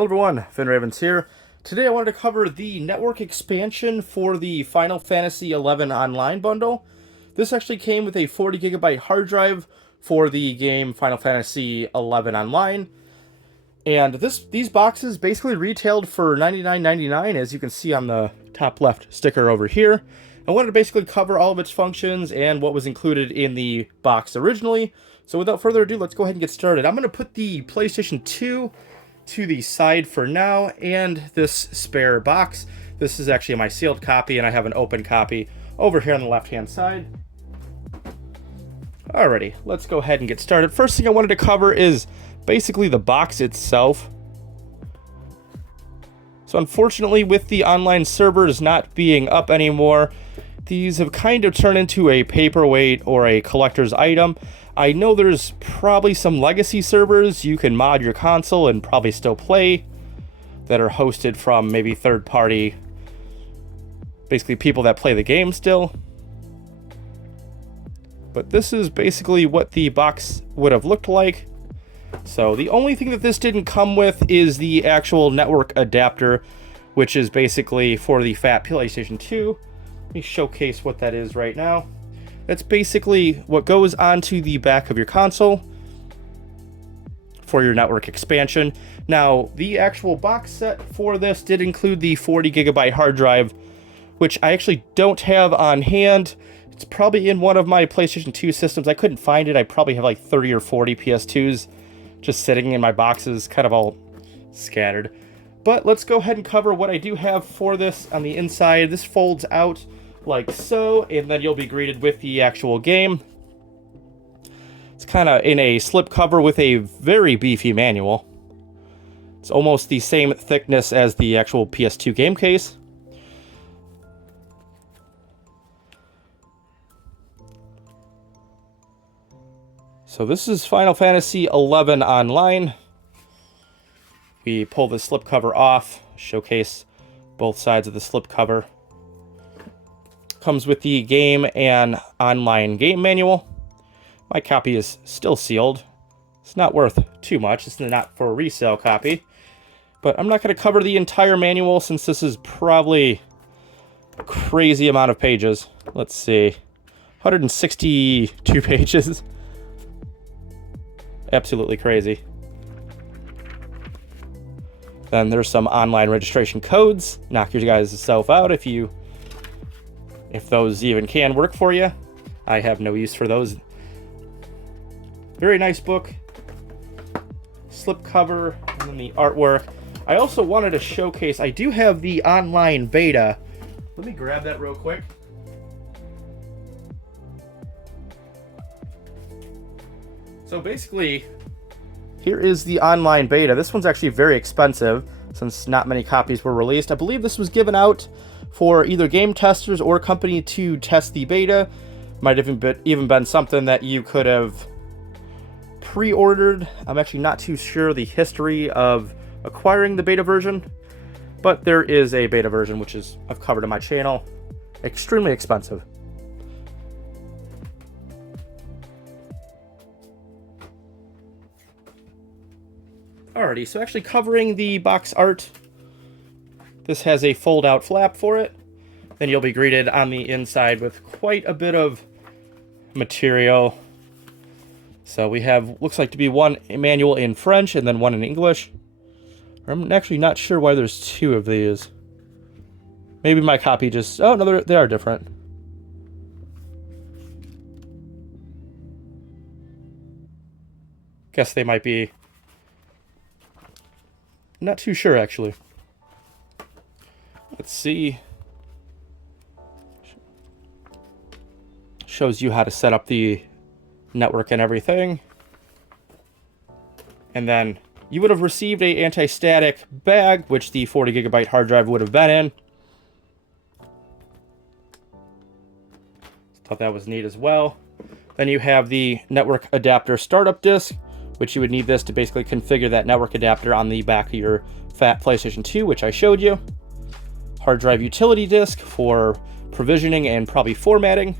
Hello everyone, Finn Ravens here. Today I wanted to cover the network expansion for the Final Fantasy XI Online bundle. This actually came with a 40GB hard drive for the game Final Fantasy XI Online. And these boxes basically retailed for $99.99, as you can see on the top left sticker over here. I wanted to basically cover all of its functions and what was included in the box originally. So without further ado, let's go ahead and get started. I'm going to put the PlayStation 2 to the side for now, and this spare box. This is actually my sealed copy, and I have an open copy over here on the left-hand side. Alrighty, let's go ahead and get started. First thing I wanted to cover is basically the box itself. So unfortunately, with the online servers not being up anymore, these have kind of turned into a paperweight or a collector's item. I know there's probably some legacy servers you can mod your console and probably still play that are hosted from maybe third-party, basically people that play the game still. But this is basically what the box would have looked like. So the only thing that this didn't come with is the actual network adapter, which is basically for the fat PlayStation 2. Let me showcase what that is right now. That's basically what goes onto the back of your console for your network expansion. Now, the actual box set for this did include the 40GB hard drive, which I actually don't have on hand. It's probably in one of my PlayStation 2 systems. I couldn't find it. I probably have like 30 or 40 PS2s just sitting in my boxes, kind of all scattered. But let's go ahead and cover what I do have for this on the inside. This folds out like so, and then you'll be greeted with the actual game. It's kind of in a slipcover with a very beefy manual. It's almost the same thickness as the actual PS2 game case. So this is Final Fantasy XI Online. We pull the slipcover off, showcase both sides of the slipcover. Comes with the game and online game manual. My copy is still sealed. It's not worth too much. It's not for a resale copy. But I'm not going to cover the entire manual since this is probably a crazy amount of pages. Let's see. 162 pages. Absolutely crazy. Then there's some online registration codes. Knock your guys' self out if those even can work for you. I have no use for those. Very nice book. Slipcover, and then the artwork. I also wanted to showcase, I do have the online beta. Let me grab that real quick. So basically, here is the online beta. This one's actually very expensive since not many copies were released. I believe this was given out for either game testers or company to test the beta. Might have even been something that you could have pre-ordered. I'm actually not too sure the history of acquiring the beta version, but there is a beta version, which is I've covered on my channel. Extremely expensive. Alrighty, so actually covering the box art, this has a fold-out flap for it. Then you'll be greeted on the inside with quite a bit of material. So we have, looks like to be one manual in French and then one in English. I'm actually not sure why there's two of these. Maybe my copy just, oh no, they are different. Guess they might be, not too sure actually. Let's see. Shows you how to set up the network and everything. And then you would have received a anti-static bag, which the 40GB hard drive would have been in. Thought that was neat as well. Then you have the network adapter startup disk, which you would need this to basically configure that network adapter on the back of your fat PlayStation 2, which I showed you. Hard drive utility disk for provisioning and probably formatting.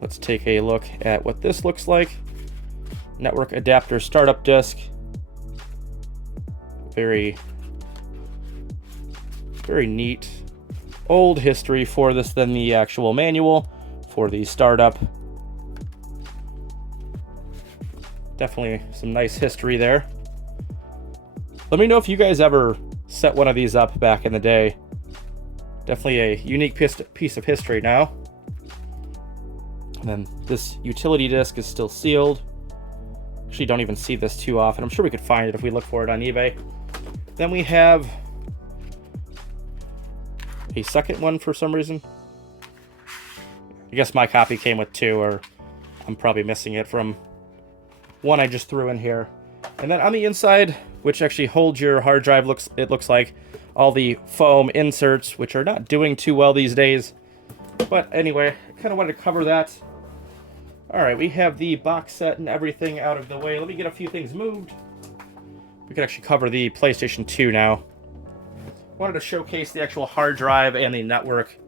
Let's take a look at what this looks like. network adapter startup disk. Very neat. Old history for this than the actual manual for the startup. Definitely some nice history there. Let me know if you guys ever set one of these up back in the day. Definitely a unique piece of history now. And then this utility disk is still sealed. Actually, don't even see this too often. I'm sure we could find it if we look for it on eBay. Then we have a second one for some reason. I guess my copy came with two, or I'm probably missing it from one I just threw in here. And then on the inside, which actually holds your hard drive, it looks like all the foam inserts, which are not doing too well these days. But anyway, I kind of wanted to cover that. All right, we have the box set and everything out of the way. Let me get a few things moved. We can actually cover the PlayStation 2 now. Wanted to showcase the actual hard drive and the network.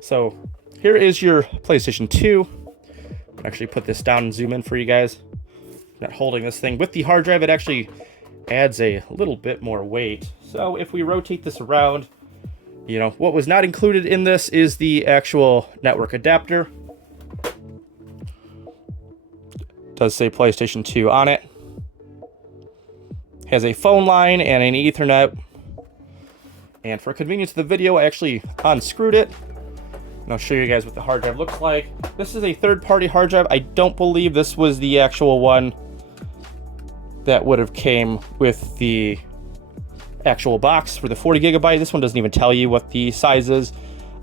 So here is your PlayStation 2. I'll actually put this down and zoom in for you guys. Not holding this thing. With the hard drive, it actually adds a little bit more weight. So if we rotate this around, you know, what was not included in this is the actual network adapter. It does say PlayStation 2 on it. Has a phone line and an Ethernet. And for convenience of the video, I actually unscrewed it. And I'll show you guys what the hard drive looks like. This is a third-party hard drive. I don't believe this was the actual one that would have came with the actual box for the 40 gigabyte. This one doesn't even tell you what the size is.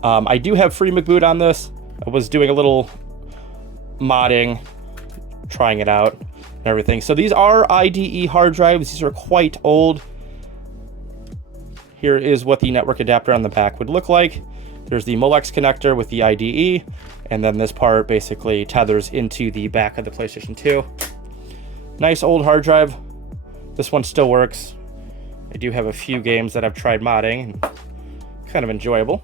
I do have free McBoot on this. I was doing a little modding, trying it out and everything. So these are IDE hard drives. These are quite old. Here is what the network adapter on the back would look like. There's the Molex connector with the IDE, and then this part basically tethers into the back of the PlayStation 2. Nice old hard drive. This one still works. I do have a few games that I've tried modding, and kind of enjoyable.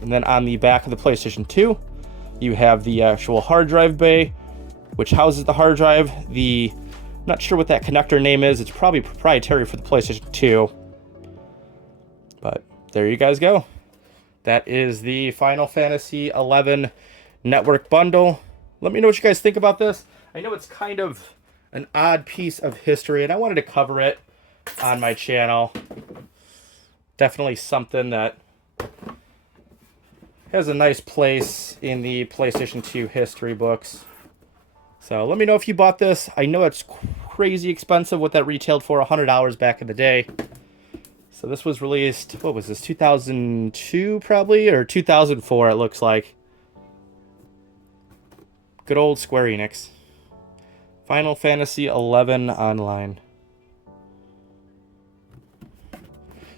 And then on the back of the PlayStation 2, you have the actual hard drive bay, which houses the hard drive. I'm not sure what that connector name is. It's probably proprietary for the PlayStation 2. But there you guys go. That is the Final Fantasy XI network bundle. Let me know what you guys think about this. I know it's kind of an odd piece of history, and I wanted to cover it on my channel. Definitely something that has a nice place in the PlayStation 2 history books. So let me know if you bought this. I know it's crazy expensive what that retailed for, $100 back in the day. So this was released, what was this, 2002 probably, or 2004 it looks like. Good old Square Enix. Final Fantasy XI Online.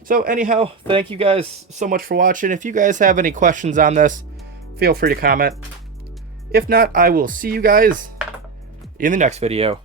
So anyhow, thank you guys so much for watching. If you guys have any questions on this, feel free to comment. If not, I will see you guys in the next video.